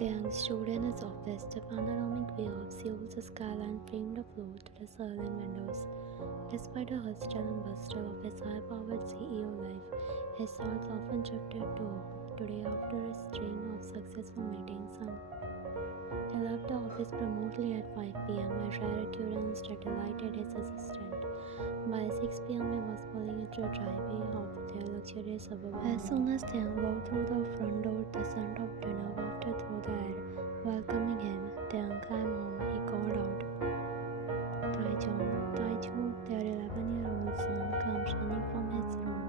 Taehyung stood in his office. The panoramic view of Seoul's skyline framed the floor to the silent windows. Despite the hustle and bustle of his high-powered CEO life, his thoughts often drifted to today after a string of successful meetings. He left the office promptly at 5 p.m., a rare occurrence that delighted his assistant. By 6 p.m., he was pulling into the driveway of their luxurious suburb. As soon as Taehyung walked through the front door, the scent of dinner wafted through the air, welcoming him. Taehyung, I'm home, he called out. Taehyung, their 11-year-old son, comes running from his room.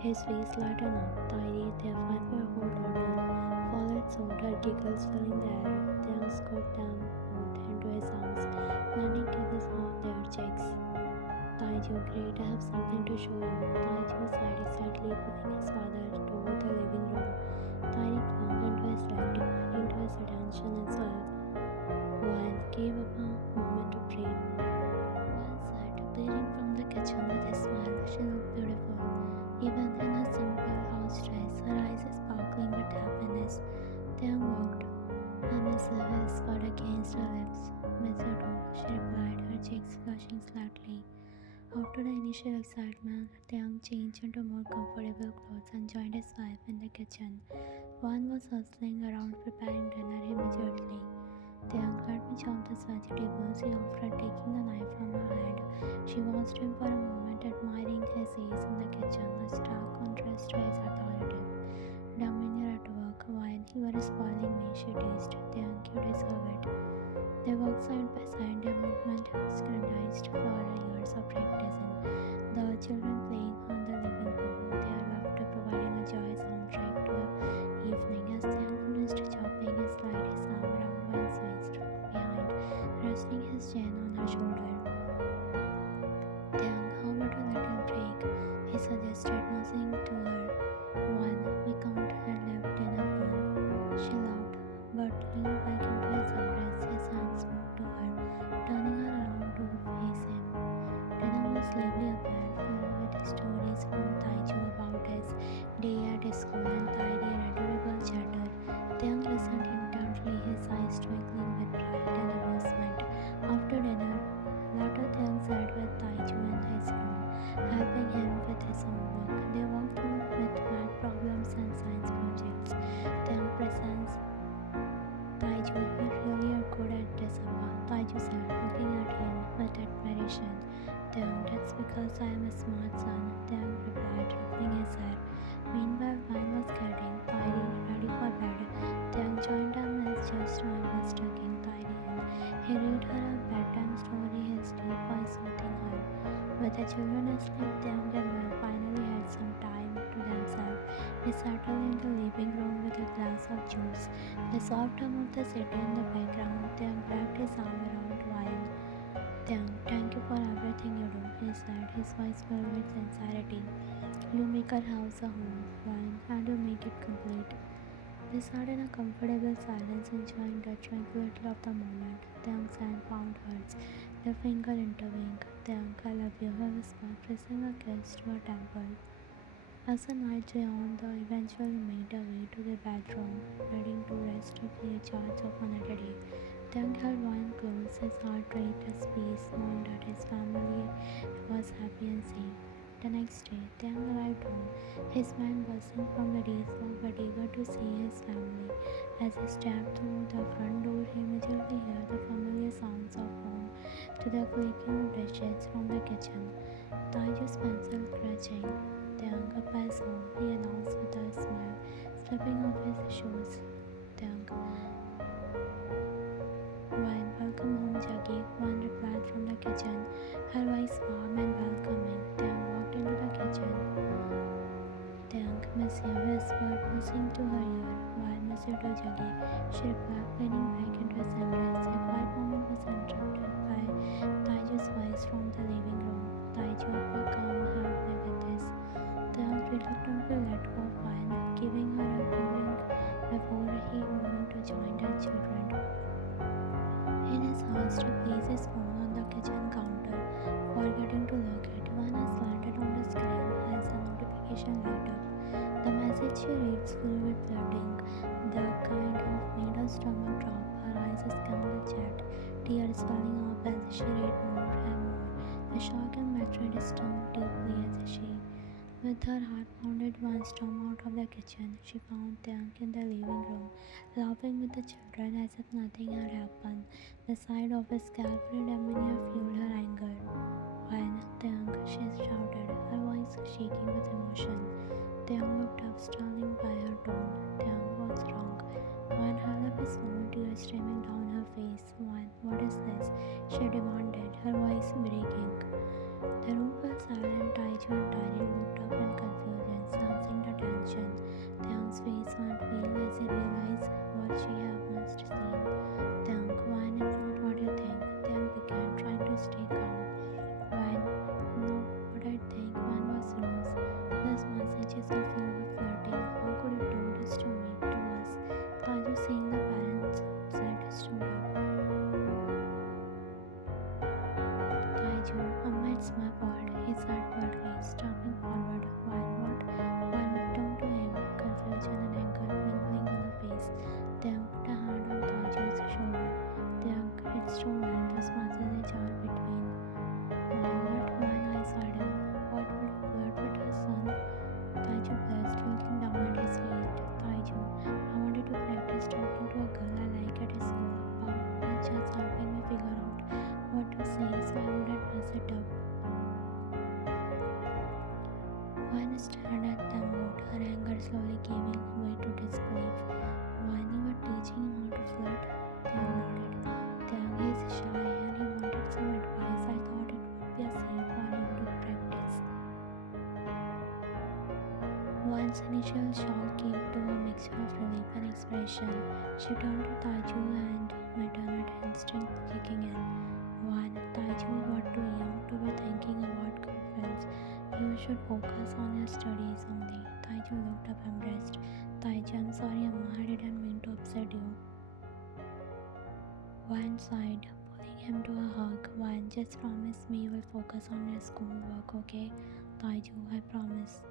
His face lightened up. Tidy, their 5-year-old daughter, followed suit, her giggles filling the air. Taehyung scooped them both into his arms, landing kisses on their cheeks. Taehyung, great, I have something to show you. Taehyung sighed excitedly, pulling his father toward the living room. Tiny clung into his leg, demanding to his attention and soil. One gave up a moment to breathe. One sat, appearing from the kitchen with a smile. She looked beautiful, even in her simple house dress, her eyes sparkling with happiness. Taehyung walked. I miss her, whispered against her lips. Miss her too, she replied, her cheeks flushing slightly. After the initial excitement, Taehyung changed into more comfortable clothes and joined his wife in the kitchen. Wan was hustling around preparing dinner immediately. Taehyung, let me chop these vegetables, he offered, taking the knife from her hand. She watched him for a moment, admiring his ease in the kitchen, a stark contrast to his authoritative demeanor at work. While you were spoiling me, she teased. Taehyung, you deserve it. They walked side by side, their movement scrutinized for years of practicing. The children playing on the living room, their laughter providing a joyous soundtrack to the evening. As Taehyung finished chopping, he slid his arm around Wan's waist from behind, resting his chin on her shoulder. Taehyung, how about a little break? He suggested, nodding to her. Wan, we can't have left dinner on. She laughed, but leaned back into his embrace. His hands moved to her, turning her around to face him. Dinner was lively affair, filled with stories from Taehyung about his day at school and Tidy and adorable chatter. Taehyung listened intently, his eyes twinkling with pride and amusement. After dinner, later Taehyung sat with Taehyung in his room, helping him with his homework. They walked through with math problems and science projects. Taehyung presents Taehyung, you really are good at this, Amma. Taehyung said, looking at him with admiration. Taehyung, that's because I am a smart son, Taehyung replied, rubbing his hair. Meanwhile, Wan was getting Tidy ready for bed. Taehyung joined them as just Wan was tucking Tidy in. He read her a bedtime story, his deep voice soothing her. With the children asleep, Taehyung and Wan finally had some time to themselves. They settled in the living room with a glass of juice. The soft hum of the city in the background. Taehyung wrapped his arm around Wan. Taehyung, thank you for everything you do, he said, his voice filled with sincerity. You make our house a home, Wan, and you make it complete. They sat in a comfortable silence, enjoying the tranquility of the moment. Taehyung's hand found hers, their finger intervened. Taehyung, I love you, he whispered, pressing a kiss to her temple. As the night yawned, they eventually made their way to the bedroom, ready to rest with the charge of another day. Taehyung held Wan close, his heart raced his peace, knowing that his family was happy and safe. The next day, Taehyung arrived home, his mind buzzing from the day's work but eager to see his family. As he stepped through the front door, he immediately heard the familiar sounds of home to the clicking of dishes from the kitchen. Taehyung's pencil clutching. Taehyung, Appa is home, he announced with a smile, slipping off his shoes. Taehyung, Wan, welcome home, Jaggi, Wan replied from the kitchen, her voice warm and welcoming. Taehyung walked into the kitchen. Taehyung, miss you, whispered, pushing to her ear. Wan, miss you too, Jaggi, she replied, leaning back into his embrace. A quiet moment was interrupted by Taehyung's voice from the living room. Taehyung, Appa, come help me with this. Taehyung reluctantly let go of Wan, giving her a wink before he moved to join the children. In his haste, he placed his phone on the kitchen counter, forgetting to lock it. Wan has landed on the screen as a notification light up. The message she reads filled with flirting, the kind of made her stomach drop, her eyes scan the chat, tears welling up as she read more and more. The shock and betrayed stung deeply as she, with her heart pounded once stormed out of the kitchen. She found Taehyung in the living room, laughing with the children as if nothing had happened. The sight of his carefree demeanor fueled her anger. When Taehyung, she shouted, her voice shaking with emotion. Taehyung looked up, startled by her tone. Taehyung was wrong. Wan held up his phone, tears streaming down her face. Wan, what is this? She demanded, her voice breaking. The room fell silent. Taehyung and Taehyung looked up in confusion, sensing the tension. Taehyung's face went pale as he realized what she had once seen. Taehyung, Wan is not what you think. Taehyung began, trying to stay calm. Wan, no, what I think. Wan was rose. This message is all filled with flirting. How could you do this to me, to us? Taehyung, seeing the parents said, stood up. Taehyung, Amma, it's my fault, he said curtly, stepping forward. What? Wan turned to him, confusion and anger mingling on her face. Taehyung put a hand on Taehyung's shoulder. Taehyung, it's true, Wan, this message is all between. What? Wan eyes widened. What would you flirt with her son? Taehyung blushed, looking down at his feet. Taehyung, I wanted to practice talking to a girl I like at school. Bob was just helping me figure out what to say so I wouldn't mess it up. Wan stared at them both, her anger slowly giving way to disbelief. Wan, you were teaching him how to flirt? Taehyung nodded. Taehyung, he is shy and he wanted some advice. I thought it would be a safe for him to practice. Wan's initial shock gave to a mixture of relief and expression. She turned to Taehyung and maternal instinct kicking in. Wan, Taehyung, you are too young to be thinking about girlfriends. You should focus on your studies only. Taehyung looked up embarrassed. Taehyung, I'm sorry, Amma, I didn't mean to upset you. Wan sighed, pulling him to a hug. Wan, just promise me you will focus on your schoolwork, okay? Taehyung, I promise.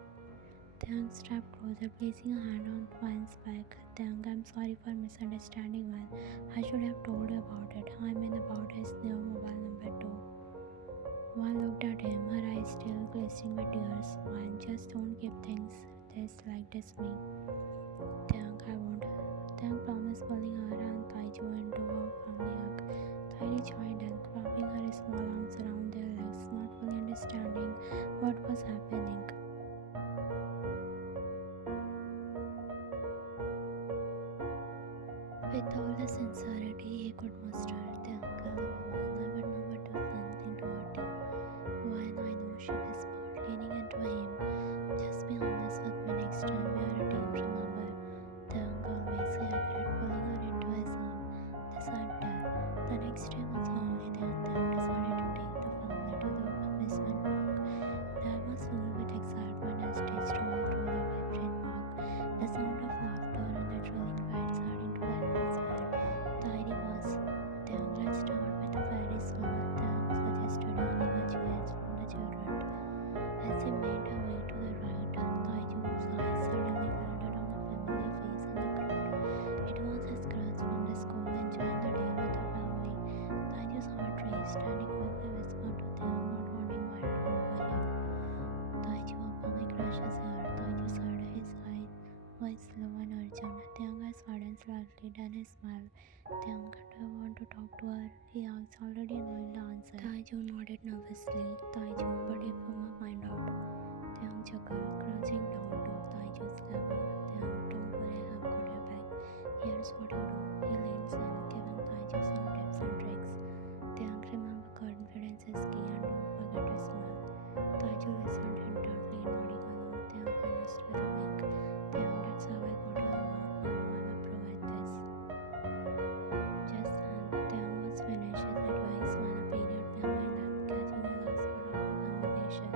Taehyung stepped closer, placing a hand on Wan's back. Taehyung, I'm sorry for misunderstanding Wan. I should have told you about it. I mean about his new mobile number too. Wan looked at him, her eyes still glistening with tears. Wan, just don't keep things like this me. Taehyung, I won't. Taehyung promised, pulling her and Taehyung into a family hug. Taehyung joined in, wrapping her small arms around their legs, not fully understanding what was happening. With all the sincerity he could muster, Taehyung, I would never do something to hurt you. Wan, I know, she whispered, leaning into him. Just be honest with me next time we are a team, remember? Taehyung always, he agreed, pulling her into his arm. They sat there. The next day was holiday and Taehyung decided to take the family to the amusement park. The air was filled with excitement as they strolled through the vibrant park. The sound of laughter and the thrilling rides adding to the atmosphere. The idea was, Taehyung, let's start with the Ferris wheel. Taehyung suggested, earning a chance from the children. As he made her way to the right, Taehyung's eyes suddenly landed on a familiar face in the crowd. It was his crush from the school enjoying the day with her family. Taehyung's heart raced and he quickly whispered to Taehyung, not wanting Wan to overhear. Taehyung, Appa, my crush is here. Taehyung said, his voice low and urgent. Taehyung eyes widened slightly, then he smiled. Taehyung, do you want to talk to her? He asked, already knowing the answer. Taehyung nodded nervously. Taehyung, but if Amma find out? Taehyung chuckled, crouching down to Taehyung's level. Taehyung, don't worry, I have got your back. Here's what you do. He leans in, giving Taehyung some tips and tricks. Taehyung, remember confidence is key and don't forget to smile. Taehyung listened intently, nodding along. Taehyung finished with a wink. Taehyung, that's how I got you, Amma. You know I'm a pro at this. Just then, Taehyung was finished his advice when appeared behind them, catching the last part of the conversation.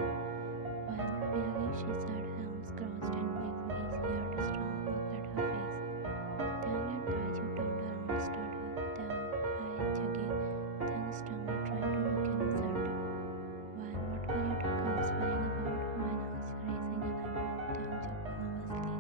When, really, she said, her arms crossed and playfully he heard a strong look at her face. Taehyung and Taehyung turned around, startled. Taehyung, hi, Juggy. Taehyung stammered, trying to look innocent. When, what were you two girls worrying about? When asked, raising an eyebrow. Taehyung chuckled nervously.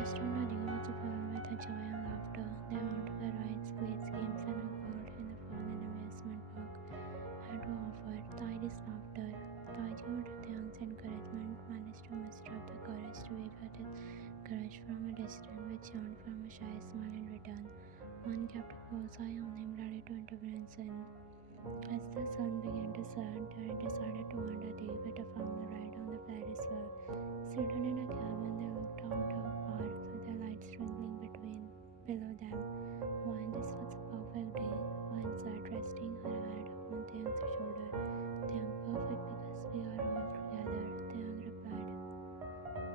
restaurant dining was filled with a joy and laughter. They went to the rides, played games, and unfolded in the fun and amusement park had to offer. Taehyung's laughter, Taehyung's encouragement managed to muster up the courage to wave at his crush from a distance, with John from a shy smile in return. One kept a close eye on him, ready to intervene in. As the sun began to set, Terry decided to wander deep with a family ride on the Ferris wheel. Seated in a cabin, they looked out over park with the lights twinkling below them. One, this was a perfect day. One sat resting her head on Taehyung's shoulder. Taehyung, perfect because we are all together. Taehyung replied.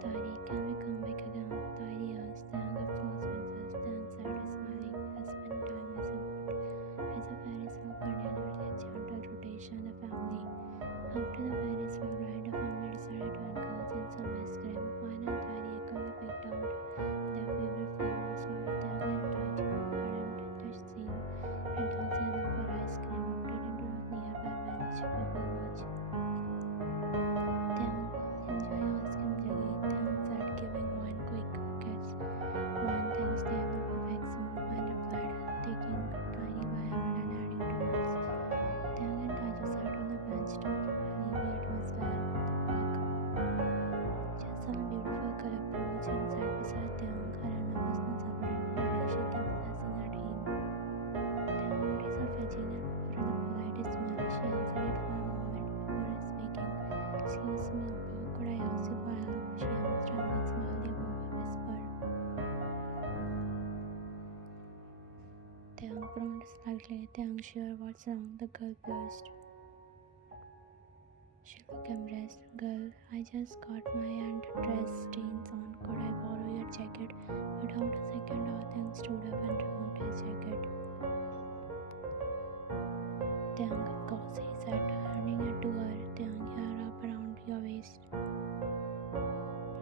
Taery, can we come back again? Taery asked. Taehyung, of course, princess. Taehyung said, smiling. As spent time as you would. As the Ferris wheel continued its gentle rotation, the family. After the Ferris wheel ride, the family decided to indulge in some ice cream. Wine and Taery equally picked out their favorite flavors, while Taehyung and Taehyung pardoned the scene enthusiasm for ice cream, walked into a nearby bench. People watched. Taehyung, enjoy ice cream jelly, Taehyung said, giving one quick kiss. One, thanks, Taehyung, perfection. One replied, taking Taery by hand and adding to words. Taehyung and Taehyung sat on the bench, talking freely the atmosphere. The park. Just on a beautiful color approach and sat beside Taehyung, her nervousness evident the way she kept glancing at him. Taehyung noticed her fetching and offered the politest smile. She hesitated for a moment before speaking. Excuse me, Oppa, could I ask you for help? She asked, trembling slightly above a whisper. Taehyung frowned slightly. Taehyung, sure, what's wrong? The girl blushed. She looked embarrassed. Girl, I just got my dress stains on. Could I borrow your jacket? Without a second thought, Taehyung stood up and removed his jacket. Taehyung, of course, he said, handing it to her. Taehyung, here, up around your waist.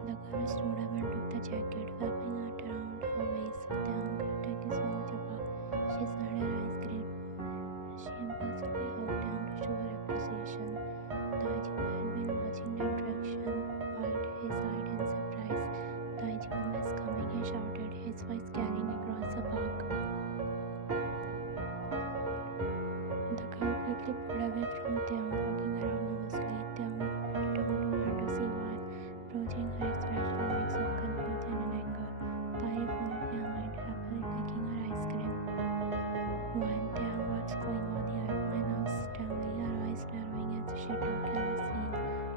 The girl stood up and took the jacket, wrapping it around her waist. Taehyung, thank you so much, Appa. She said, her eyes grateful. She impulsively hugged Taehyung to show her appreciation. Taehyung had been watching that direction, wide his eyed in surprise. Taehyung is coming, he shouted, his voice carrying across the park. The girl quickly pulled away from Taehyung, looking around nervously. Taehyung turned to her to see why, approaching her expression a mix of confusion and anger. Taehyung followed behind, happily licking her ice cream. One, Taehyung, what's going on here? Wine asked Stanley, her eyes narrowing as she took in the scene.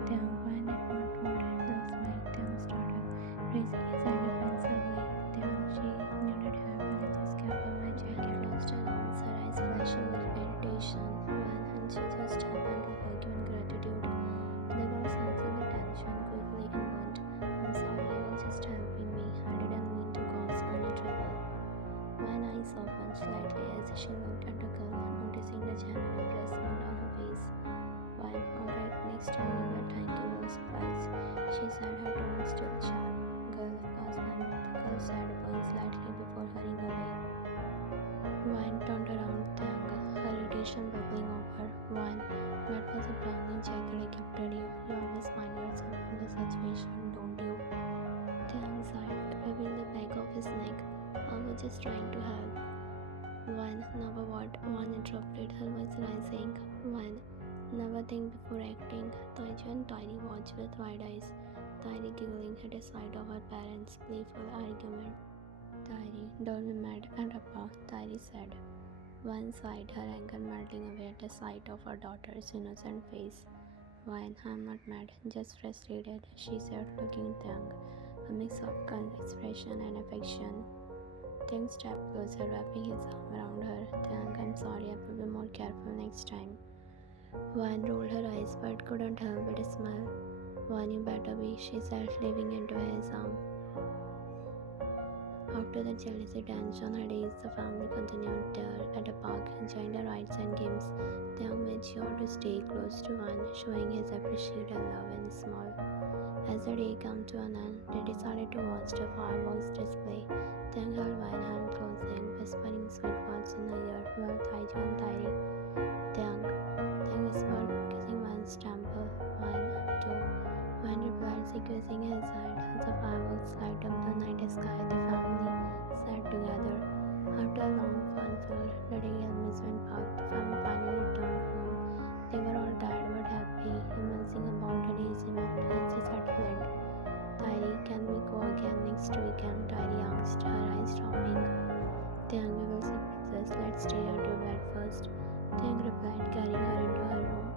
Taehyung, wine is not what it looks like. Taehyung started, raising his hand defensively. Taehyung, she nodded happily, just kept on my jacket. Closed her arms, her eyes flashing with irritation. One, and she just happened to hug you in gratitude. The girl sensing the tension quickly and went, I'm sorry, I was just helping me. I didn't mean to cause any trouble. One eye softened slightly as she looked at the girl, noticing the genuine embarrassment on her face. One, alright, next time you will thank you will suffice. She said, her tone still sharp. Girl, of course, ma'am, the girl said, bowing slightly before hurrying away. One turned around, Taehyung, her irritation bubbling over. One, that was a brownie jacket I gifted you. You always find yourself in this situation, don't you? Taehyung sighed, rubbing the back of his neck. I was just trying to help. One, never what? One interrupted, her voice rising. One, never think before acting. Taehyung and Taery watched with wide eyes. Taery giggling at the sight of her parents' playful argument. Taery, don't be mad at Appa, Taery said. One sighed, her anger melting away at the sight of her daughter's innocent face. One, I'm not mad, just frustrated, she said, looking at Taehyung, a mix of expression and affection. Taehyung stepped closer, wrapping his arm around her. Taehyung, I'm sorry, I will be more careful next time. One rolled her eyes but couldn't help but smile. One, you better be, she said, leaning into his arm. After the jealousy tension her days, the family continued there at the park, enjoying the rides and games. Taehyung made sure to stay close to One, showing his appreciated love and small. As the day came to an end, they decided to watch the fireworks display. Taehyung held One hand closing, whispering sweet words in her ear, while Taehyung and Taery. Taehyung whispered, kissing One's temple. One, two. One replied, squeezing his hand. As the fireworks light up the night sky, the family sat together. After a long fun-filled day at amusement park, the family finally returned home. They were all tired but happy, reminiscing about the day's event. Nancy said to Clint, "Tyree, can we go again next weekend?" Tyree asked, her eyes dropping. "Then we will see princess. Let's stay at your bed first." Taehyung replied, carrying her into her room.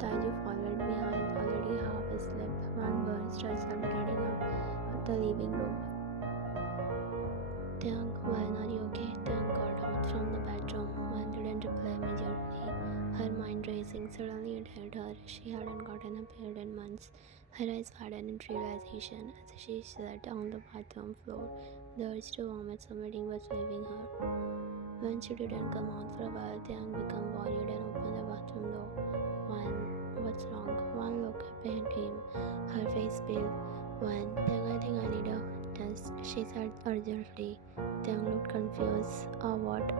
Taiju followed behind, already half asleep. One burst herself getting up of the living room. "Taehyung, when are you okay?" Taehyung called out from the bedroom. When didn't reply immediately, her mind racing. Suddenly it hit her. She hadn't gotten a period in months. Her eyes widened in realization as she sat on the bathroom floor. The urge to vomit something was leaving her. When she didn't come out for a while, Taehyung became worried and opened the bathroom door. What's wrong? One look behind him, her face pale. Taehyung, I think I need a test, she said urgently. Taehyung looked confused. What?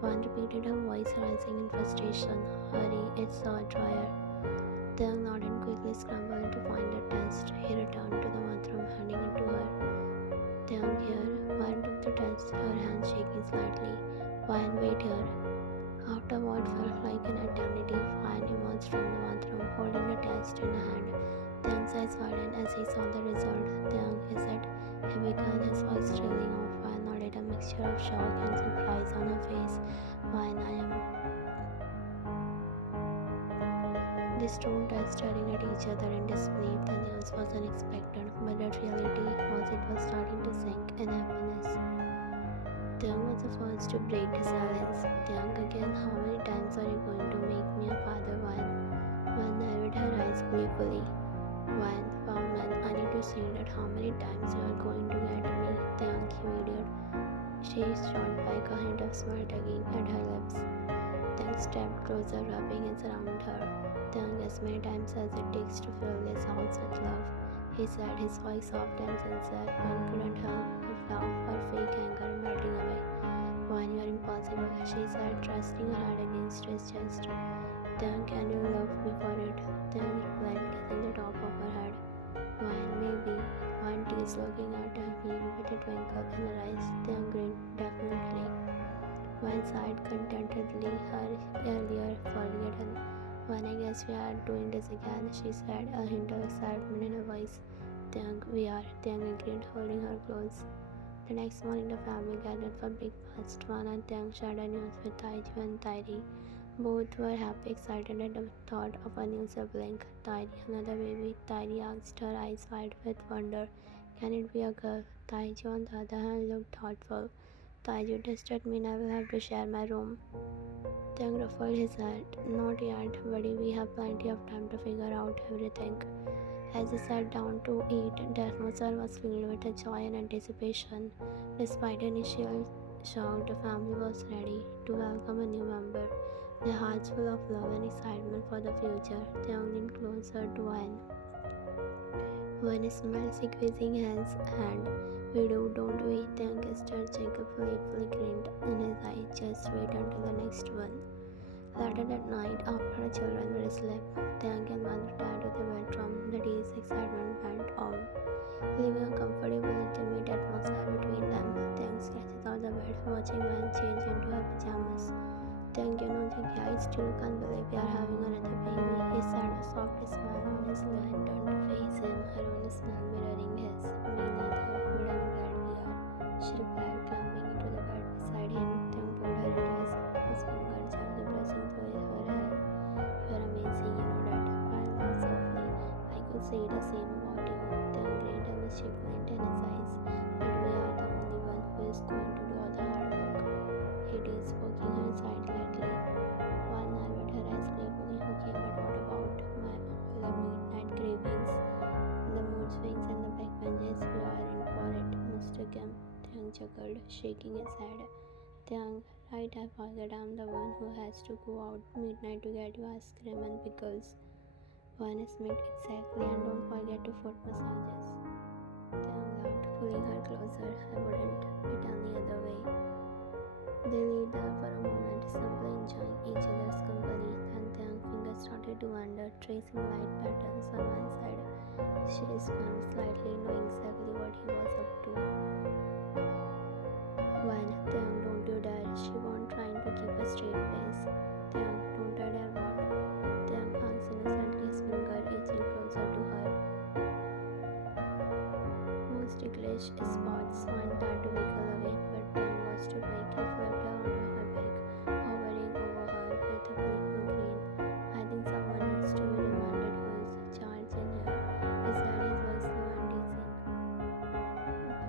One repeated, her voice rising in frustration. Hurry, it's a dryer. Taehyung nodded and quickly scrambled to find the test. He returned to the bathroom, handing it to her. "Taehyung, here." Wan took the test, her hand shaking slightly. "Wan, wait here." After what felt like an eternity, Wan emerged from the bathroom, holding the test in her hand. Taehyung's eyes widened as he saw the result. "Taehyung," he said. He began, his voice trailing off. Wan nodded, a mixture of shock and surprise on her face. "Wan, I am..." They stood there staring at each other in disbelief. The news was unexpected, but the reality was it was starting to sink in happiness. Taehyung was the first to break the silence. "Taehyung, again, how many times are you going to make me a father?" Wan narrowed her eyes playfully. "Wan, wow man, I need to see that how many times you are going to get me." "Taehyung, you idiot." She shot back, a hint of smile tugging at her lips. Taehyung stepped closer, rubbing his around her. "Taehyung, as many times as it takes to fill this house with love," he said, his voice soft and sincere. One couldn't help but laugh, her fake anger melting away. "Wan, you are impossible," she said, resting her head against his chest. "Taehyung, can you love me for it?" Taehyung replied, kissing the top of her head. "Wan, maybe." Wan teased, looking at him with a twinkle in her eyes. Taehyung grinned, "Definitely." Wan sighed contentedly, her earlier forgotten. "Wan, I guess we are doing this again," she said, a hint of excitement in her voice. "Taehyung, we are." Taehyung agreed, holding her close. The next morning, the family gathered for breakfast. Wan and Taehyung shared a news with Taiju and Tyree. Both were happy, excited at the thought of a new sibling. "Tyree, another baby?" Tyree asked, her eyes wide with wonder. "Can it be a girl?" Taiju, on the other hand, looked thoughtful. "Taiju, does that mean I will have to share my room?" Taehyung ruffled his head. "Not yet, buddy. We have plenty of time to figure out everything." As they sat down to eat, the atmosphere was filled with joy and anticipation. Despite the initial shock, the family was ready to welcome a new member, their hearts full of love and excitement for the future. Taehyung leaned closer to Wan. Wan smiled, squeezing his hand. "We do, don't we?" Taehyung kissed her cheek, a playful grin in his eye. "Just wait until the next one." Later that night, after the children were asleep, Taehyung and Wan retired to the bedroom. The day's excitement went on, leaving a comfortable, intimate atmosphere between them. Taehyung scratches out the bed, watching Wan change into her pajamas. "Taehyung, Jackie, I still can't believe we are having another baby," he said, a soft smile on his lips. Wan turned to face him, her own smile mirroring his. "Me neither, but I'm glad we are," she replied, climbing into the bed beside him. Taehyung pulled her into his finger, gently brushing through her hair. "You are amazing, you know that." Wan laughed softly. "I could say the same about you." Taehyung grinned, a mischief glint in his eyes. "But we are the only one who is going to do all the hard work," he teased, poking her side lightly. Wan narrowed her eyes playfully. "Okay, but what about all the midnight cravings, the mood swings and the backbenches? You are in for it, Mr. Kim." Taehyung chuckled, shaking his head. "Taehyung, right, I forget I'm the one who has to go out midnight to get you ice cream and pickles." Wan smiled, "Exactly, and don't forget to foot massages." Taehyung laughed, pulling her closer. "I wouldn't it any other way." They lay there for a moment, simply enjoying each other's company. Then Taehyung's fingers started to wander, tracing light patterns on one side. She squirmed slightly, knowing exactly what he was up to. When Taehyung, don't you dare, she warned, trying to keep a straight face. Taehyung, don't I dare what? Taehyung hangs innocently, his finger edging closer to her. Most ticklish spots wanted to wiggle away, but Taehyung was too quick. He flipped her onto her back, hovering over her with a playful grin. I think someone needs to be reminded who's charged in here. He said, his voice low and teasing.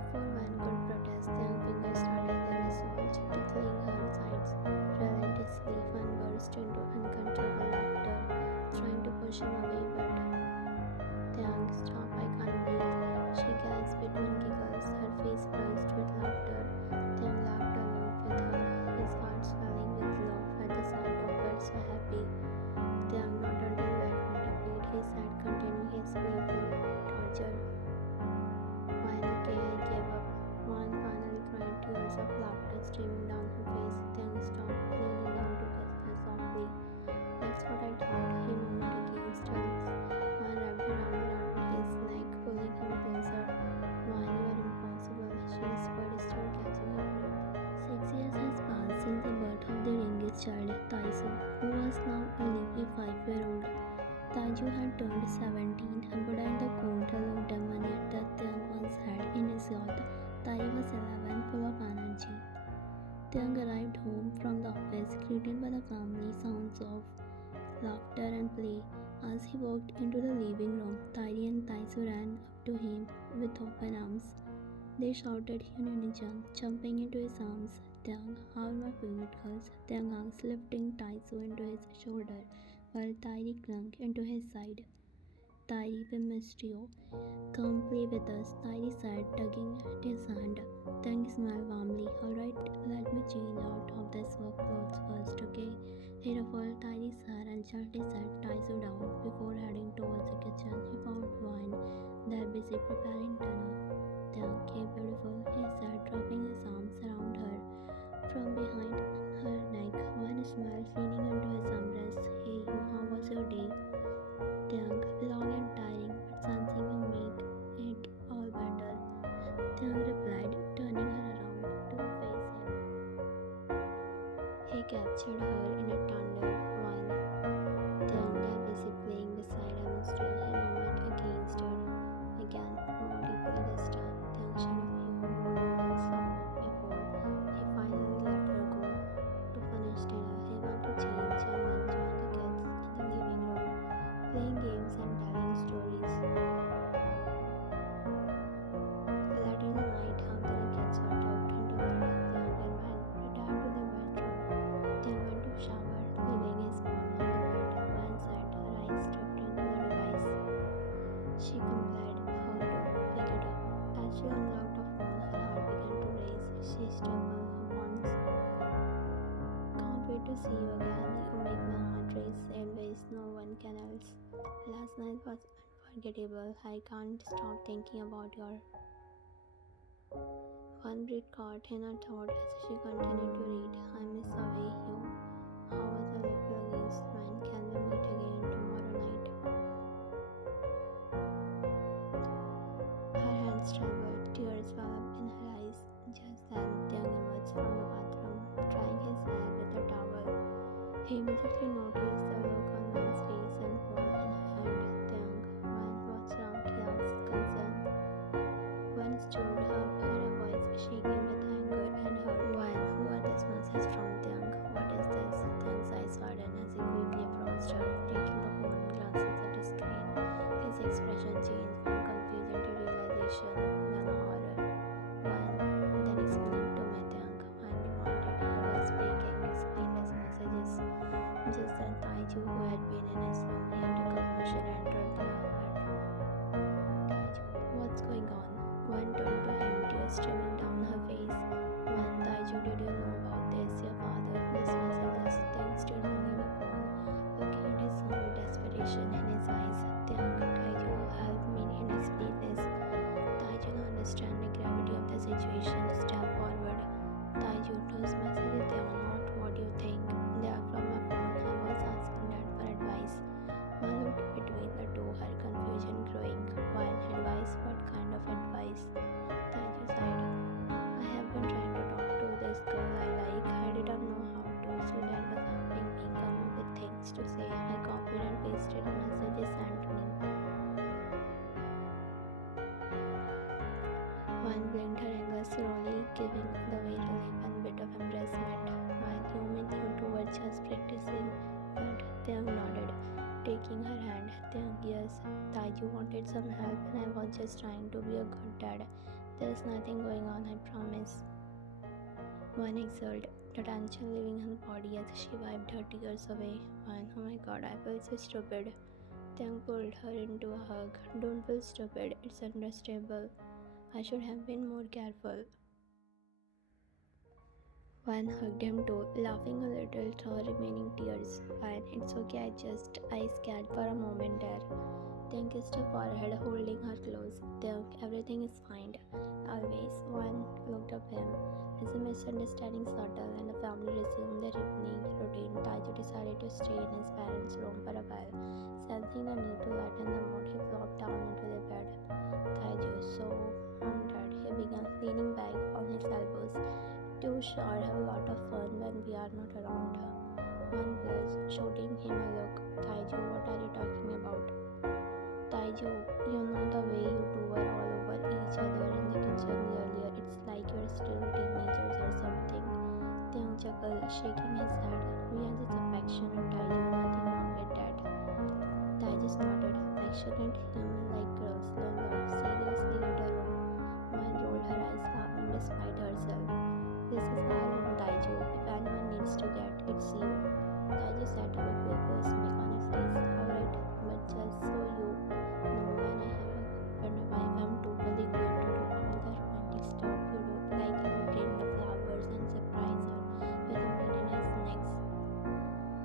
Before one could protest, Taehyung fingers started their assault, tickling her sides relentlessly. One burst into uncontrollable laughter, trying to push him away, but Taehyung, stop, I can't breathe. She gasped between giggles, her face flushed with laughter. Taehyung laughed along with her, his heart swelling with love at the sight of her so happy. Taehyung, not until we admit defeat, he said, continuing his playful torture. When okay, I gave up. One finally cried, tears of laughter streaming down her face. Taehyung stopped, leaning down to kiss her softly. That's what I thought, he murmured against her lips. One wrapped her arm around his neck, pulling him closer. One, you are impossible, she whispered, still catching her breath. 6 years has passed since the birth of their youngest child, Taehyung, who was now a lively 5-year-old. Taehyung had turned 17, embodying the cold, resolute demeanor that Taehyung once had in his youth. Taehyung was 11, full of energy. Taehyung arrived home from the office, greeted by the family sounds of laughter and play. As he walked into the living room, Taehyung and Taehyung ran up to him with open arms. They shouted in unison, jumping into his arms. Taehyung, how are my favorite girls? Taehyung asked, lifting Taehyung into his shoulder, while Taehyung clung into his side. Taehyung, we missed you. Come play with us, Taehyung said, tugging at his hand. Taehyung smiled warmly. Alright, let me change out of this work clothes first, okay? He ruffled Taehyung's hair and gently set Taehyung down before heading towards the kitchen. He found Wine there busy preparing dinner. Taehyung, hey beautiful, he said, dropping his arms around her from behind her neck. Wine smiled, leaning into his embrace. Hey you, how was your day? Taehyung, long and tiring, but sensing you make it all better. Taehyung replied, turning her around to face him. He captured her in a tender one. Taehyung there busy playing beside him, stood him a moment against her. Again, more deeply this time. Taehyung shed a few more moments before he finally let her go. To finish dinner, he went to change and then join the kids in the living room, playing games and telling stories. Later the night, after the kids were tucked into bed, Taehyung and Van retired to their bedroom. Taehyung went to shower, leaving his phone on the bed. Van sat, her eyes drifting to the device. She complied, how to pick it up. As she unlocked the phone, her heart began to race. She stumbled upon can't wait to see you again. You make my heart race in ways no one can else. Last night was unforgettable. I can't stop thinking about your. One breath caught in her thought as she continued to read. I miss the way you. How was the little against man? Can we meet again tomorrow night? Her hands trembled, tears well up in her eyes. Just then, Taehyung emerged from the bathroom, drying his hair with a towel. He immediately noticed the look on Van's face and phone in her hand. Taehyung, Van, what's wrong? He asked, concerned. Van stood up, her voice shaking with anger and hurt. Van, who are this message from Taehyung? What is this? Taehyung's eyes widened as he quickly approached her, taking the phone and glancing at the screen. His expression changed from confusion to realization, then horror. Then explain to me, Taehyung. Van demanded, her voice breaking, explained his messages. Just then, Taehyung, who had been in his room near the commotion, entered the bedroom. Taehyung, what's going on? Van turned to him, tears streaming down her face. Van, Taehyung, did you know about this? Your father, this messages. Taehyung stood holding the phone, looking at his son with desperation in his eyes. Taehyung, help me and explain this. Taehyung, understand the gravity of the situation. Step forward. Taehyung, those messages, they are not what you think. They are from my phone. I was asking Dad for advice. slowly giving the way relief and bit of embarrassment while Yumin leaned towards just practicing that Taehyung nodded, taking her hand. Taehyung, yes, Taiju wanted some help and I was just trying to be a good dad. There's nothing going on, I promise. One exhaled, the tension leaving her body as she wiped her tears away. One, oh my god, I feel so stupid. Taehyung pulled her into a hug. Don't feel stupid, it's understandable. I should have been more careful. One hugged him too, laughing a little through her remaining tears. Fine, it's okay, I scared for a moment there. Taehyung kissed her forehead, holding her close. Taehyung, everything is fine. Always. One looked up him. As a misunderstanding settled and the family resumed their evening routine, Taiju decided to stay in his parents' room for a while. Sensing the need to lighten the mood, he flopped down into the bed. Taiju, so haunted, he began, leaning back on his elbows. Too sure have a lot of fun when we are not around. One was shooting him a look. Taiju, what are you talking about? Taiju, you know the way you two were all over each other in the kitchen earlier. It's like you're still teenagers or something. Taehyung chuckled, shaking his head. We are just affectionate, Taiju. Nothing wrong with that. Taiju nodded. Affectionate, human like girls. Learn love. Seriously, get a room. One rolled her eyes, laughing despite herself. This is our room, Taiju. If anyone needs to get, it's you. Taiju sat up with a playful smirk on his face. Alright, but just so you know, when I have a wife, I'm totally going to do all the romantic stuff you do, like bring the flowers and surprise her with a meeting as next.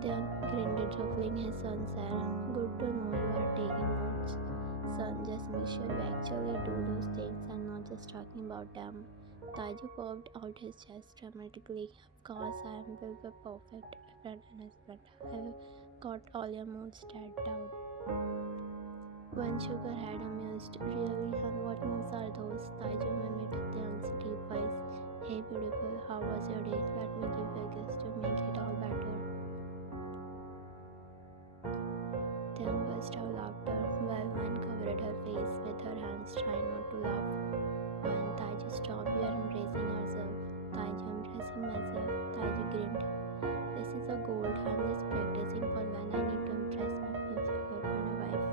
Taehyung grinned, ruffling his son's hair. Good to know you are taking notes. Son, just make sure you actually do those things and not just talking about them. Taiju popped out his chest dramatically. Of course, I will be perfect friend and husband. I've got all your moves tagged out. One shook her head amused. Really, and what moves are those? Taiju mimicked Taehyung's deep voice. Hey beautiful, how was your day? Let me give you a kiss to make it all better. Taehyung burst out laughter while one covered her face with her hands, trying not to laugh. When Taiju stopped, you are embracing yourself. Taiju, embracing myself. Taiju grinned. This is a gold. I'm just practicing for when I need to impress my future girlfriend or wife.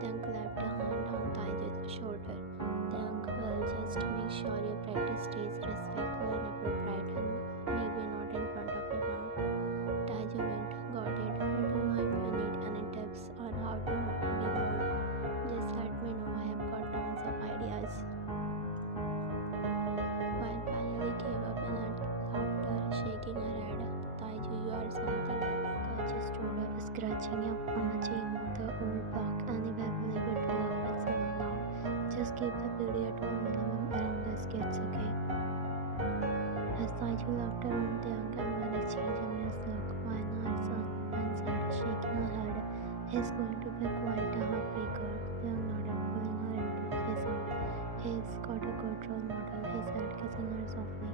Taehyung clapped a hand on Taiju's shoulder. Taehyung, well, just make sure your practice stays respectful and appropriate and maybe not in front of your mom. Taiju went, got it. But you know if you need any tips on how to be more, just let me know. I have got tons of ideas. Wine finally gave up in laughter, shaking her head. Taiju, you are something else. Taiju stood up, scratching up cheek with the old block. Anyway, we'll leave it to work with salon now. Just keep the period to a minimum around the skits, okay? As Taiju left her room, Taehyung and Wan exchanged a amused look. Wine answered, shaking her head. He's going to be quite a heartbreaker. Taehyung nodded, pulling her into his arm. He's got a good role model, he said, kissing her softly.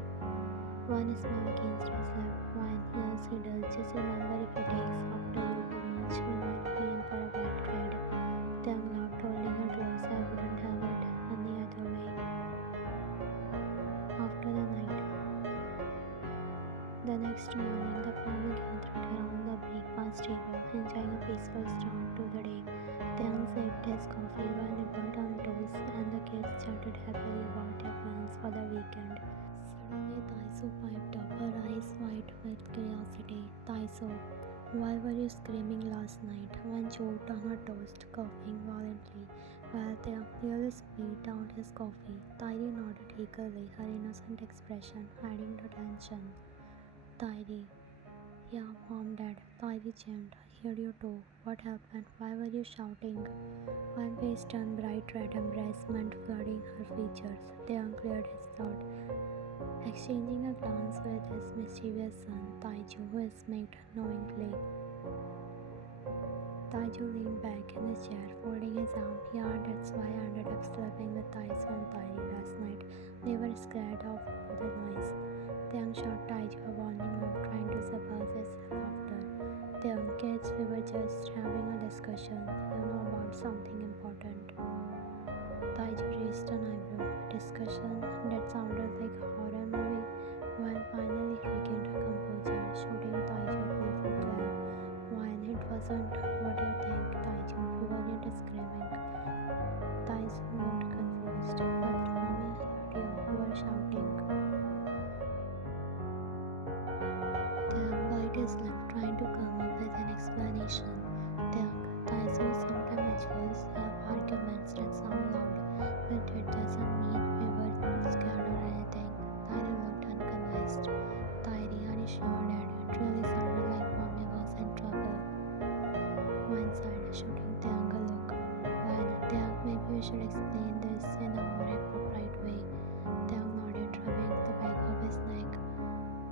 One smile against his lip. Wine, yes, he does. Just remember if he takes after you too much, we might be in for a bad ride. Taehyung laughed, holding her close. I wouldn't have it any other way. After the night. The next morning, the family gathered around the breakfast table, enjoying a peaceful start to the day. Taehyung sipped his coffee while nibbled on toast, and the kids chatted happily about their plans for the weekend. Suddenly, Taisu piped up, her eyes wide with curiosity. Taisu, why were you screaming last night? One choked on her toast, coughing violently, while Taehyung nearly spit out his coffee. Tairi nodded eagerly, her innocent expression adding to tension. Tairi, yeah, Mom, Dad. Tairi jammed. I heard you too. What happened? Why were you shouting? One face turned bright red, embarrassment flooding her features. Taehyung cleared his throat, exchanging a glance with his mischievous son, Taiju, who smirked knowingly. Taiju leaned back in his chair, folding his arm. Yeah, that's why I ended up sleeping with Taisu and Tairi last night. They were scared of all the noise. Taehyung shot Taiju a warning look, trying to suppress his laughter. Taehyung, kids, we were just having a discussion, about something important. Taiju raised an eyebrow. Discussion? That sounded like should explain this in a more appropriate way. Taehyung nodded, rubbing the back of his neck.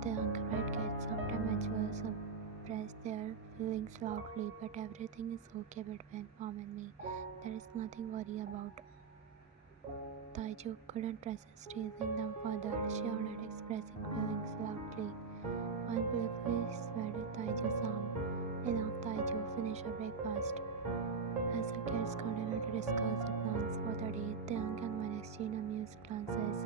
Taehyung, right kids, sometimes actually suppress their feelings loudly, but everything is okay between mom and me. There is nothing to worry about. Taehyung couldn't resist teasing them further. She nodded, expressing feelings loudly. One playfully sweated Taehyung's arm. Enough, Taehyung, finish your breakfast. As the kids continued to discuss the plans for the day, Taehyung and Van exchanged amused glances.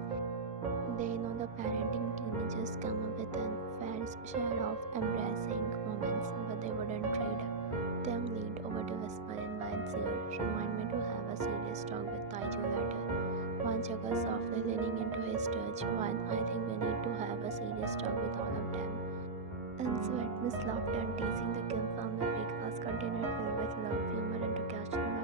They know the parenting teenagers come up with an fair share of embarrassing moments, but they wouldn't trade. Taehyung leaned over to whisper in Van's ear, "Remind me to have a serious talk with Taehyung later." Van chuckled softly, leaning into his touch. "Van, I think we need to have a serious talk with all of them." And Sweat Miss laughed and teasing the Kim family breakfast continued filled with love, humor, and occasional